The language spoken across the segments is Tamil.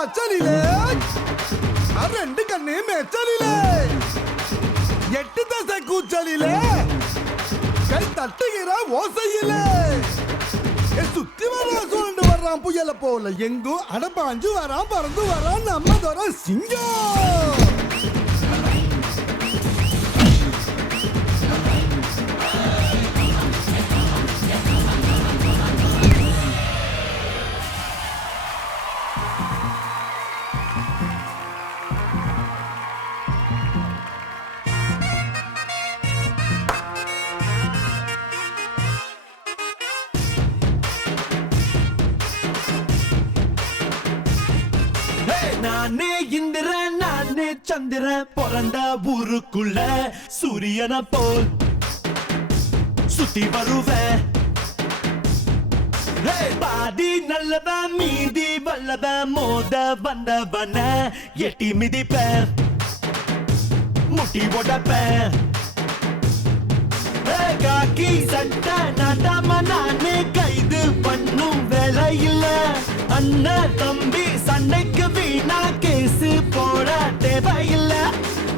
காய்ச்சலிலே ரெண்டு கண்ணு மேச்சலிலே எட்டு தசை கூச்சலிலே கை தட்டுகிற ஓசையிலே சுத்தி வர சொல்லிட்டு வர்றான் புயல போல எங்கும் அடப்பாஞ்சு வரான் பறந்து வரான் நம்ம தர சிங்கம். நானே இந்திரன் நானே சந்திரன் பிறந்த ஊருக்குள்ள சூரியன போல் சுத்தி வருவேன். பாதி நல்லவன் மீதி வல்லவன் மோத வந்தவன எட்டி மிதிப்பேன் முட்டி உடப்பேன். காக்கி சட்டை நாட்டாம நானே கைது பண்ணும் வேலை இல்ல. அண்ணன் தம்பி சண்டைக்கு வீணா கேசு போட தேவையில்ல.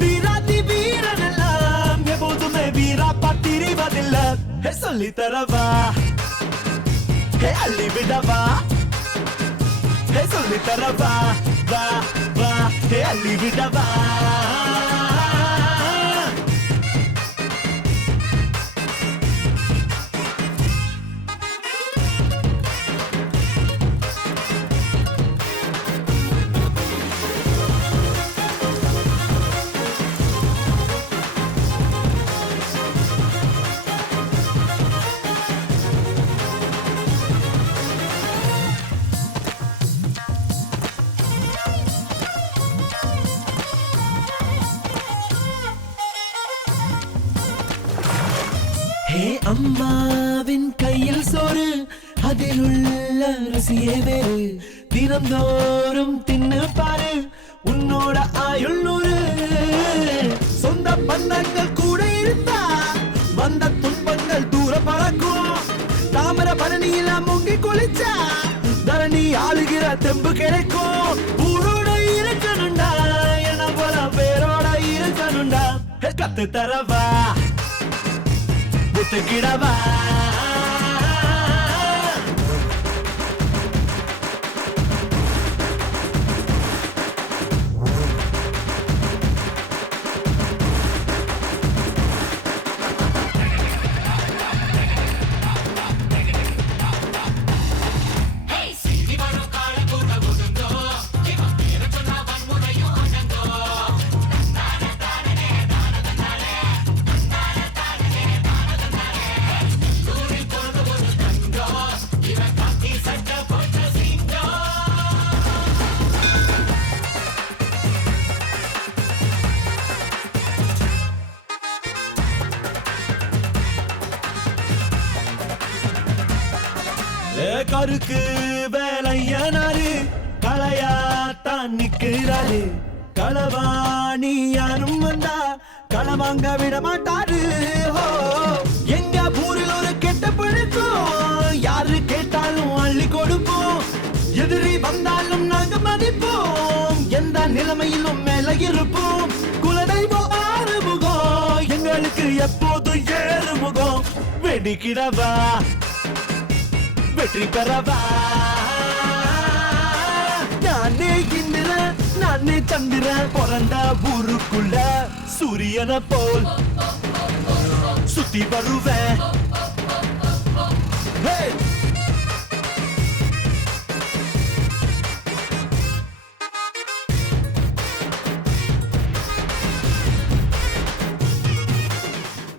வீராதி வீரன் எல்லாம் எப்போதுமே வீரா பத்திரிவதில்ல. சொல்லி தரவா அள்ளி விடவா சொல்லி தரவா வா வா அள்ளி விடவா. அம்மாவின் கையில் சோறு அதில் உள்ள ருசியே வேறு. தினந்தோறும் தின்னு பாரு உன்னோட ஆயுள் நூறு. சொந்த பந்தங்கள் கூட இருந்தா வந்த துன்பங்கள் தூர பறக்கும். தாமர பரணியில முங்கி குளிச்சா தரணி ஆளுகிற தெம்பு கிடைக்கும். ஊரோட இருக்கணுண்டா என்ன போல பேரோட இருக்கணுண்டா. கத்து தரவா கிடவா கருக்கு வேலையனாரு களையாத்தான் நிக்கிறாரு. களவாணி யாரும் வந்தா களவாங்க விட மாட்டாரு. எங்க ஊரில் ஒரு கெட்ட பழக்கம் யாரு கேட்டாலும் அள்ளி கொடுப்போம். எதிரி வந்தாலும் நாங்க மதிப்போம். எந்த நிலைமையிலும் மேல இருப்போம். குலதெய்வம் ஆறுமுகம் எங்களுக்கு எப்போதும் ஏறுமுகம். வெடிக்கிறவா வெற்றி பெறவா. நானே இந்திரன் நானே சந்திரன் பிறந்த ஊருக்குள்ள சூரியன போல் சுத்தி வருவேன்.